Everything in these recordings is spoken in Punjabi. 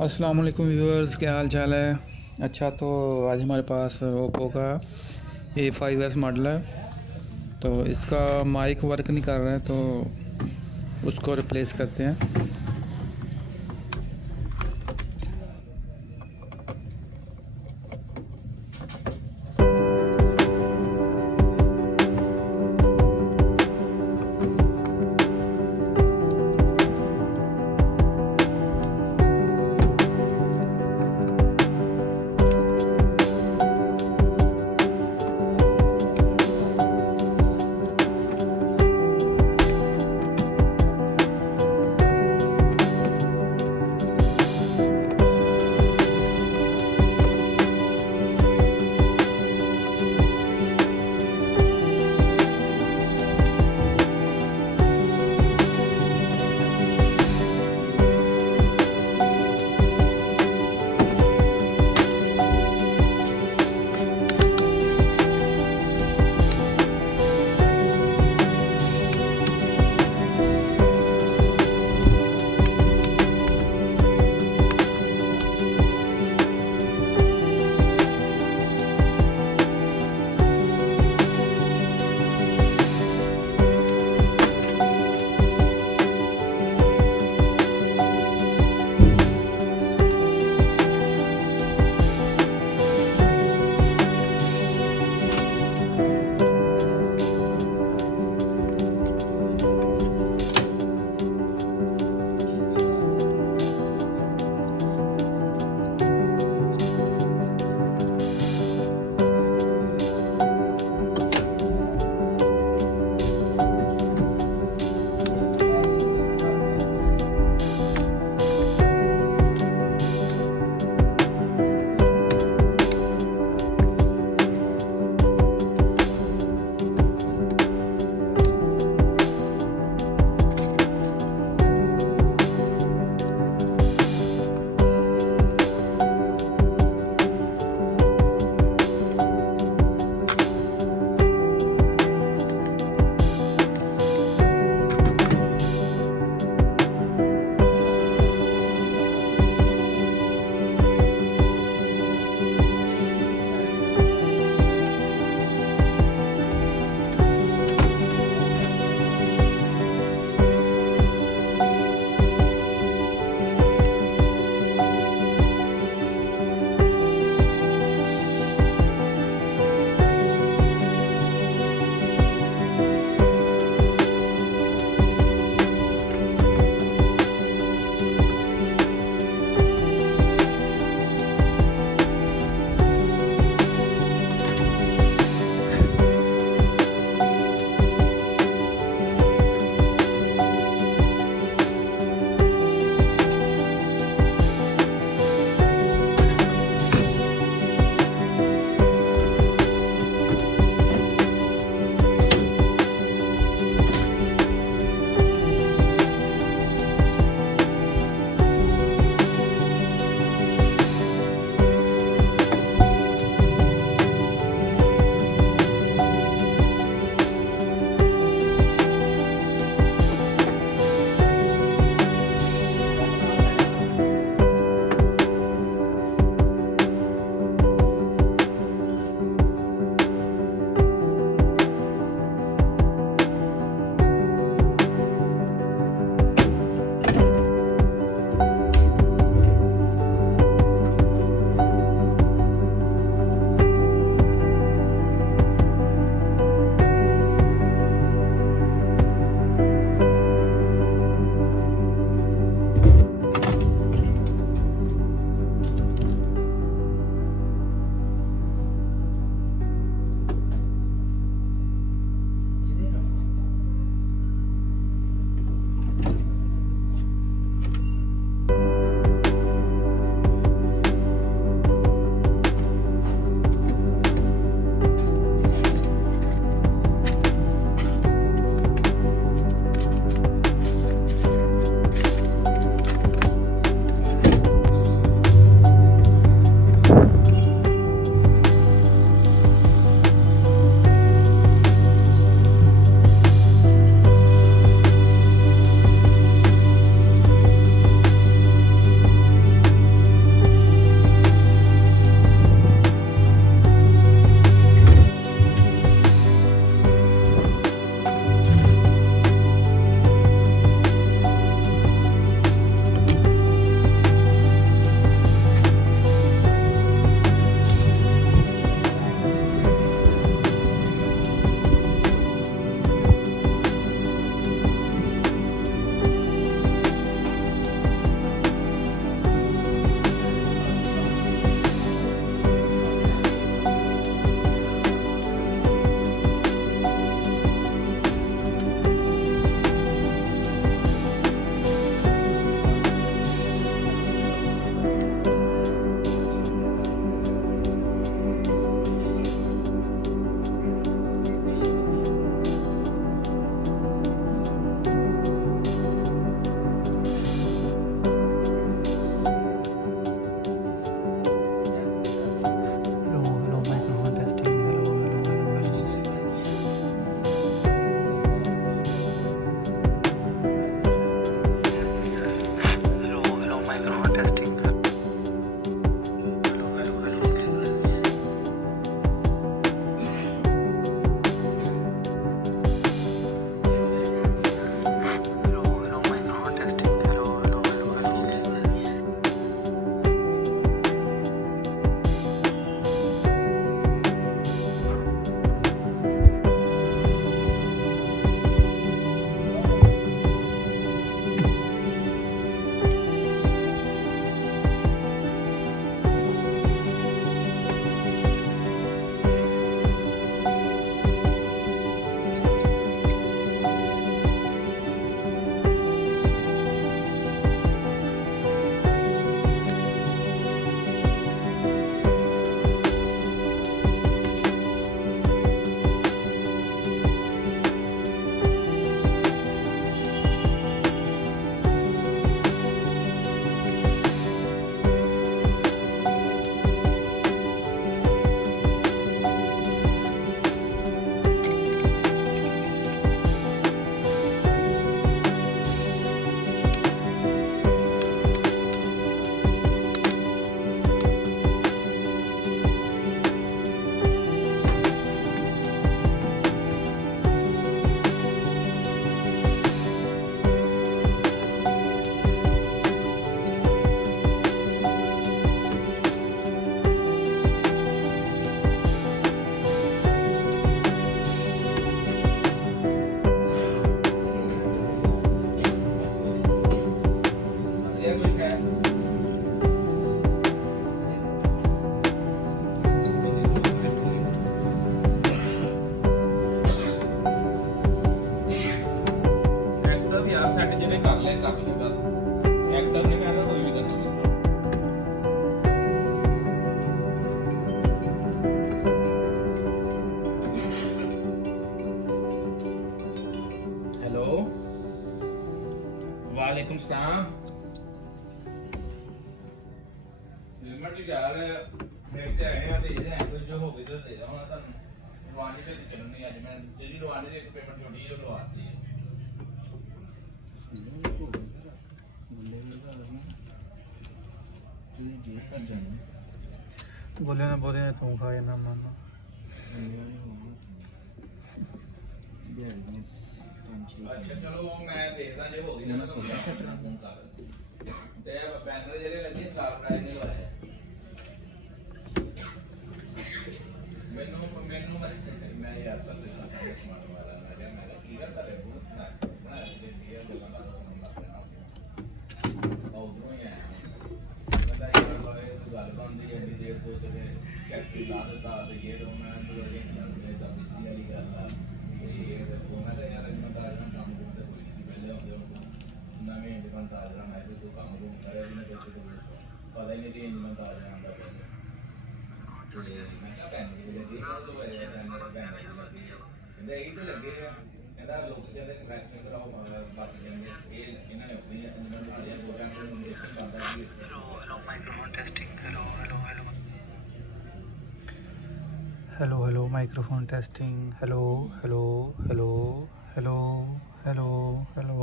अस्सलाम वालेकुम व्यूअर्स, क्या हाल चाल है। अच्छा, तो आज हमारे पास ओप्पो का A5s मॉडल है। तो इसका माइक वर्क नहीं कर रहा है, तो उसको रिप्लेस करते हैं। लिमिट यार मेरे ते आए हैं ते ये हैं जो हो गई तो दे दूंगा ਤੁਹਾਨੂੰ ਲਵਾਣੀ ਤੇ ਚੱਲਣੀ ਅੱਜ ਮੈਂ ਜਿਹੜੀ ਲਵਾਣੀ ਦੀ ਇੱਕ ਪੇਮੈਂਟ ਛੋਟੀ ਜਿਹੀ ਲਵਾਤੀ ਹੈ बोले ना बोले तू खाए ना मानो अच्छा चलो मैं देखदा जे हो गई ना मैं सोचा सटना फोन कर ते पैनल ਜਿਹੜੇ ਲੱਗੇ ਖਰਾਬ ਕਰਾਏ ਨਹੀਂ ਲਵਾਏ ਮੈਨੂੰ ਮੈਂ ਯਾਰ ਸਭ ਦੇ ਸਾਥ ਸਮਾਨ ਵਾਲਾ ਮੈਂ ਕਿਹਾ ਕੀ ਕਰਦਾ ਰੇ ਬਹੁਤ ਨਾ ਬਣਾ ਦੇ ਦਿਆ ਗੱਲਾਂ ਦਾ ਫੋਨ ਲਾ ਪੈਣਾ ਉਧਰੋਂ ਹੀ ਆਇਆ ਬੰਦਾ ਇਹ ਗੱਲ ਬੰਦੀ ਹੈ ਇੰਨੀ ਦੇਰ ਤੋਂ ਤੇ ਚੈੱਕ ਲਾ ਦਿੱਤਾ ਤੇ ਇਹ ਤੋਂ ਮੈਂ ਪੂਰਾ ਦਿਨ ਮੈਂ ਤਾਂ ਬਿਜਲੀ ਵਾਲੀ ਗੱਲ ਆ ਇਹ ਤੋਂ ਮੈਂ ਤਾਂ ਯਾਰ ਇਮਾਨਦਾਰ ਨਾਲ ਕੰਮ ਕਰਦੇ ਕੋਈ ਨਹੀਂ ਪਹਿਲੇ ਹੁੰਦੇ ਨਵੇਂ ਇਮਾਨਦਾਰ ਨਾਲ ਮੈਂ ਕੋਈ ਕੰਮ ਨੂੰ ਕਰਿਆ ਜਿਹਨੇ ਕੁਝ ਪਤਾ ਹੀ ਨਹੀਂ ਸੀ ਇਮਾਨਦਾਰ ਨਾਲ ਦਾ ਮੈਂ ਤਾਂ ਭੈਣ ਜੀ ਲੱਗੀ ਤੋਂ ਹੋਇਆ ਕਹਿੰਦੇ ਇਹ ਤੇ ਲੱਗੇ ਆ ਕਹਿੰਦਾ ਲੋਕ ਜਿਹੜੇ ਕੰਟਰੈਕਟ ਕਰਾਓ ਬਾਕੀ ਜਾਂਦੇ ਇਹ ਇਹਨਾਂ ਨੇ ਆਪਣੀ ਉਹਨਾਂ ਨੂੰ ਆਲਿਆ ਦੋ ਘੰਟੇ ਨੂੰ ਦੇਖਣ ਬੰਦਾ ਜੀ hello microphone testing hello hello hello hello hello microphone testing hello hello hello hello hello hello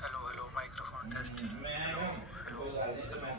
hello hello microphone testing मैं कोई ਗੱਲ ਨਹੀਂ ਤੇ ਮੈਂ